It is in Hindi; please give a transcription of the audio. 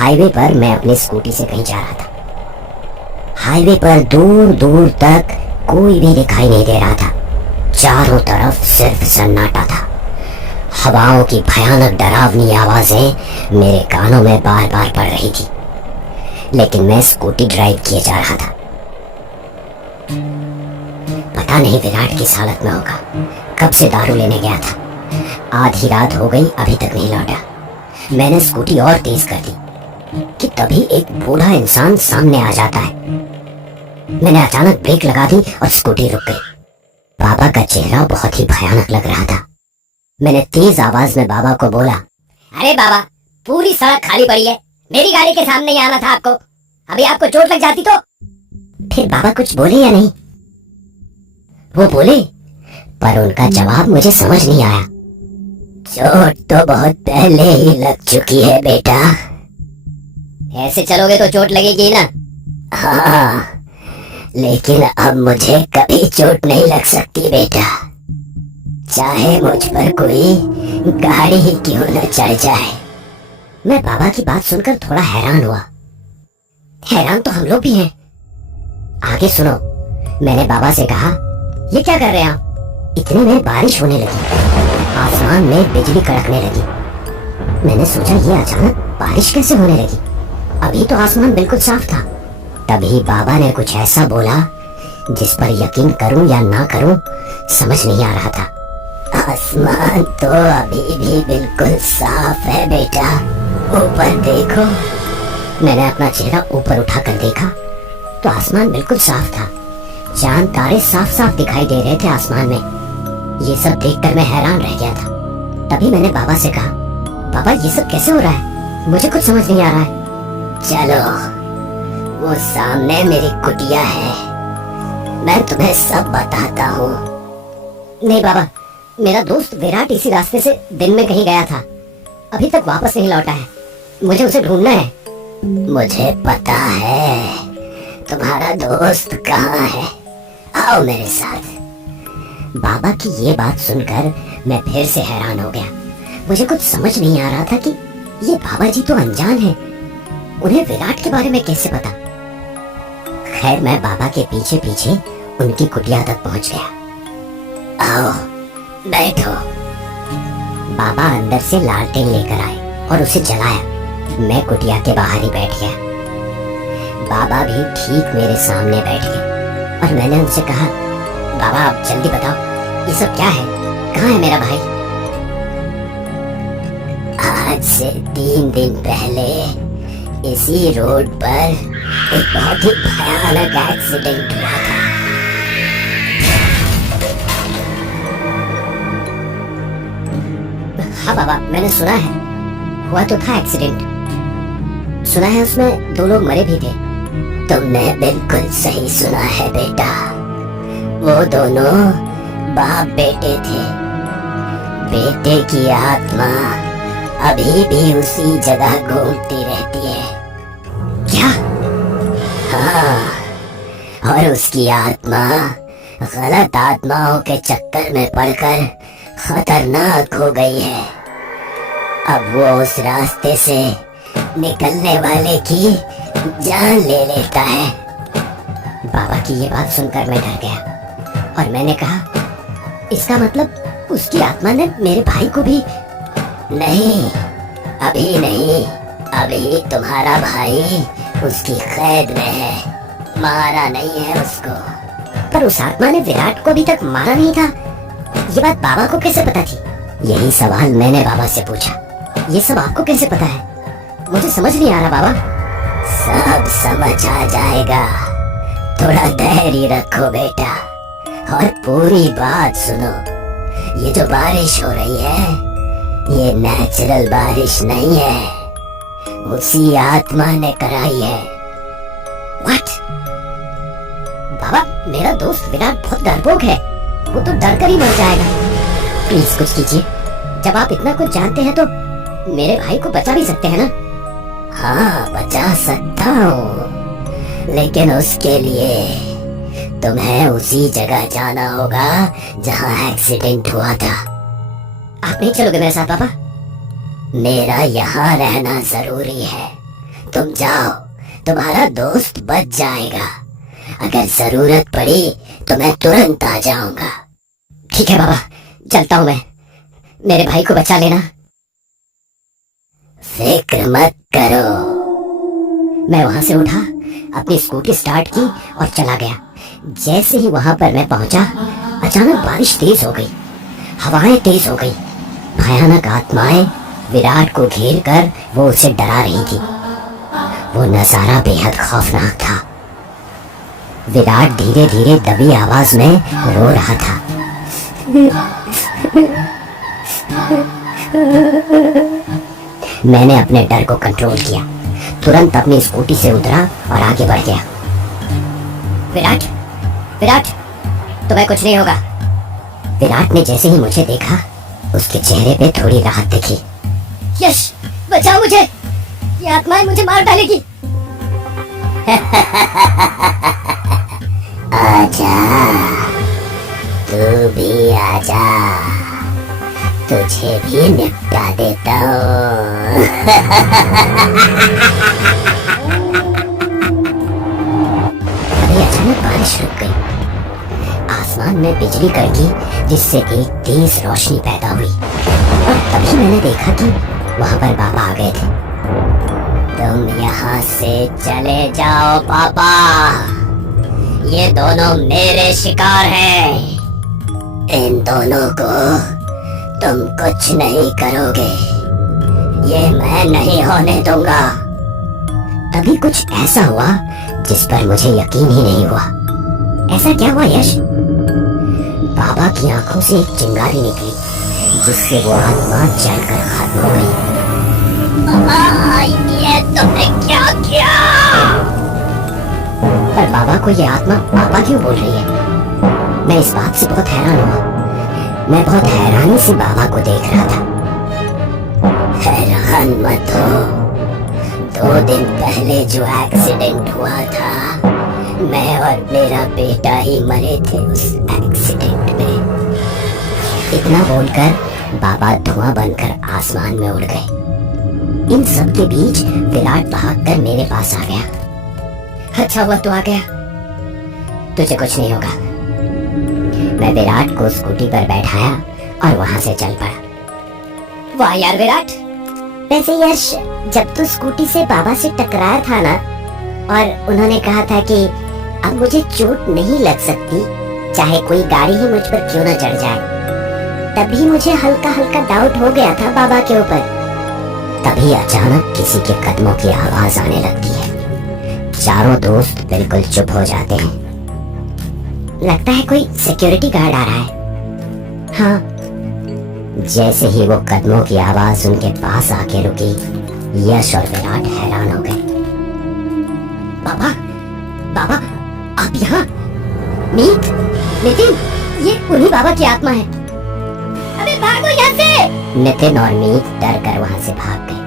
हाईवे पर मैं अपनी स्कूटी से कहीं जा रहा था। हाईवे पर दूर दूर तक कोई भी दिखाई नहीं दे रहा था। चारों तरफ सिर्फ सन्नाटा था। हवाओं की भयानक डरावनी आवाजें मेरे कानों में बार बार पड़ रही थी, लेकिन मैं स्कूटी ड्राइव किए जा रहा था। पता नहीं विराट किस हालत में होगा। कब से दारू लेने गया था। आधी रात हो गई, अभी तक नहीं लौटा। मैंने स्कूटी और तेज कर दी कि तभी एक बूढ़ा इंसान सामने आ जाता है। मैंने अचानक ब्रेक लगा दी और स्कूटी रुक गई। बाबा का चेहरा बहुत ही भयानक लग रहा था। मैंने तेज आवाज में बाबा को बोला, अरे बाबा, पूरी सड़क खाली पड़ी है, मेरी गाड़ी के सामने ही आना था आपको। अभी आपको चोट लग जाती तो। फिर बाबा कुछ बोले या नहीं? वो बोले, पर उनका जवाब मुझे समझ नहीं आया। चोट तो बहुत पहले ही लग चुकी है बेटा। ऐसे चलोगे तो चोट लगेगी ना। हाँ, लेकिन अब मुझे कभी चोट नहीं लग सकती बेटा, चाहे मुझ पर कोई गाड़ी ही क्यों न चढ़ जाए। मैं बाबा की बात सुनकर थोड़ा हैरान हुआ। हैरान तो हम लोग भी हैं। आगे सुनो। मैंने बाबा से कहा, ये क्या कर रहे हैं आप? इतने में बारिश होने लगी। आसमान में बिजली कड़कने लगी। मैंने सोचा ये अचानक बारिश कैसे होने लगी? अभी तो आसमान बिल्कुल साफ था। तभी बाबा ने कुछ ऐसा बोला जिस पर यकीन करूं या ना करूं समझ नहीं आ रहा था। आसमान तो अभी भी बिल्कुल साफ है बेटा, ऊपर देखो। मैंने अपना चेहरा ऊपर उठाकर देखा तो आसमान बिल्कुल साफ था। चांद तारे साफ साफ दिखाई दे रहे थे आसमान में। ये सब देखकर मैं हैरान रह गया था। तभी मैंने बाबा से कहा, बाबा ये सब कैसे हो रहा है? मुझे कुछ समझ नहीं आ रहा है। चलो, वो सामने मेरी कुटिया है, मैं तुम्हें सब बताता हूँ। नहीं बाबा, मेरा दोस्त विराट इसी रास्ते से दिन में कहीं गया था, अभी तक वापस नहीं लौटा है। मुझे उसे ढूंढना है। मुझे पता है तुम्हारा दोस्त कहाँ है, आओ मेरे साथ। बाबा की ये बात सुनकर मैं फिर से हैरान हो गया। मुझे कुछ समझ नहीं आ रहा था कि ये बाबा जी तो अनजान हैं, उन्हें विराट के बारे में कैसे पता। खैर, मैं बाबा के पीछे पीछे उनकी कुटिया तक पहुंच गया। आओ बैठो। बाबा अंदर से लालटेन लेकर आए और उसे जलाया। मैं कुटिया के बाहर ही बैठ गया। बाबा भी ठीक मेरे सामने बैठ गए और मैंने उनसे कहा, बाबा आप जल्दी बताओ ये सब क्या है? कहाँ है मेरा भाई? आज से 3 दिन पहले इसी रोड पर एक बहुत ही भयानक एक्सीडेंट हुआ था। हाँ बाबा, मैंने सुना है, हुआ तो था एक्सीडेंट। सुना है उसमें 2 लोग मरे भी थे। तुमने बिल्कुल सही सुना है बेटा, वो दोनों बाप बेटे थे। बेटे की आत्मा अभी भी उसी जगह घूमती रहती है। क्या? हाँ, और उसकी आत्मा गलत आत्माओं के चक्कर में पड़कर खतरनाक हो गई है। अब वो उस रास्ते से निकलने वाले की जान ले लेता है। बाबा की ये बात सुनकर मैं डर गया और मैंने कहा, इसका मतलब उसकी आत्मा ने मेरे भाई को भी? नहीं, अभी नहीं, अभी तुम्हारा भाई उसकी कैद में है, मारा नहीं है उसको। पर उस आत्मा ने विराट को अभी तक मारा नहीं था, ये बात बाबा को कैसे पता थी? यही सवाल मैंने बाबा से पूछा। ये सब आपको कैसे पता है? मुझे समझ नहीं आ रहा बाबा। सब समझ आ जाएगा, थोड़ा धैर्य रखो बेटा और पूरी बात सुनो। ये जो बारिश हो रही है, ये नेचुरल बारिश नहीं है, उसी आत्मा ने कराई है। What? बाबा, मेरा दोस्त विराट बहुत डरपोक है, वो तो डर कर ही मर जाएगा। प्लीज कुछ कीजिए। जब आप इतना कुछ जानते हैं तो मेरे भाई को बचा भी सकते हैं ना? हाँ, बचा सकता हूँ, लेकिन उसके लिए तुम्हें उसी जगह जाना होगा जहाँ एक्सीडेंट हुआ था। आप नहीं चलोगे मेरे साथ पापा? मेरा यहाँ रहना जरूरी है, तुम जाओ, तुम्हारा दोस्त बच जाएगा। अगर जरूरत पड़ी तो मैं तुरंत आ जाऊंगा। ठीक है बाबा, चलता हूँ मैं। मेरे भाई को बचा लेना। फिक्र मत करो। मैं वहां से उठा, अपनी स्कूटी स्टार्ट की और चला गया। जैसे ही वहां पर मैं पहुंचा, अचानक बारिश तेज हो गई, हवाएं तेज हो गई। भयानक आत्माएं विराट को घेर कर वो उसे डरा रही थी। वो नजारा बेहद खौफनाक था। विराट धीरे धीरे दबी आवाज में रो रहा था। मैंने अपने डर को कंट्रोल किया, तुरंत अपनी स्कूटी से उतरा और आगे बढ़ गया। विराट, विराट, तुम्हें कुछ नहीं होगा। विराट ने जैसे ही मुझे देखा, उसके चेहरे पे थोड़ी राहत दिखी। यश, बचाओ मुझे, ये आत्माएं मुझे मार डालेगी। आजा, तू भी आजा, तुझे भी निपटा देता हूँ। अभी अचानक बारिश रुक गई। आसमान में बिजली कड़की, जिससे एक तेज रोशनी पैदा हुई। और तभी मैंने देखा कि वहां पर बाबा आ गए थे। तुम यहाँ से चले जाओ पापा, ये दोनों मेरे शिकार हैं। इन दोनों को तुम कुछ नहीं करोगे, ये मैं नहीं होने दूंगा। तभी कुछ ऐसा हुआ जिस पर मुझे यकीन ही नहीं हुआ। ऐसा क्या हुआ यश? बाबा की आंखों से एक चिंगारी निकली, जिससे वो आत्मा जलकर खत्म हो गई। ये तुमने क्या किया? पर बाबा को ये आत्मा पापा क्यों बोल रही है? मैं इस बात से बहुत हैरान हुआ। मैं बहुत हैरानी से बाबा को देख रहा था। हैरान मत हो, 2 दिन पहले जो एक्सीडेंट हुआ था, मैं और मेरा बेटा ही मरे थे उस एक्सीडेंट में। इतना बोलकर बाबा धुआं बनकर आसमान में उड़ गए। इन सब के बीच विराट भागकर मेरे पास आ गया। अच्छा हुआ तू आ गया, तुझे कुछ नहीं होगा। मैं विराट को स्कूटी पर बैठाया और वहां से चल पड़ा। वाह यार विराट! वैसे यश, जब तू स्कूटी से बाबा से टकराया था ना, और उन्होंने कहा था कि अब मुझे चोट नहीं लग सकती, चाहे कोई गाड़ी ही मुझ पर क्यों न चढ़ जाए, तभी मुझे हल्का हल्का डाउट हो गया था बाबा के ऊपर। तभी अचानक किसी के कदमों की आवाज आने लगती है। चारों दोस्त बिल्कुल चुप हो जाते हैं। लगता है कोई सिक्योरिटी गार्ड आ रहा है। हाँ। जैसे ही वो कदमों की आवाज उनके पास आके रुकी, यश और विराट हैरान हो गए। बाबा, बाबा, आप यहाँ? मीत, नितिन, ये उन्हीं बाबा की आत्मा है। अबे भागो यहाँ से! नितिन और मीत डर कर वहां से भाग गए।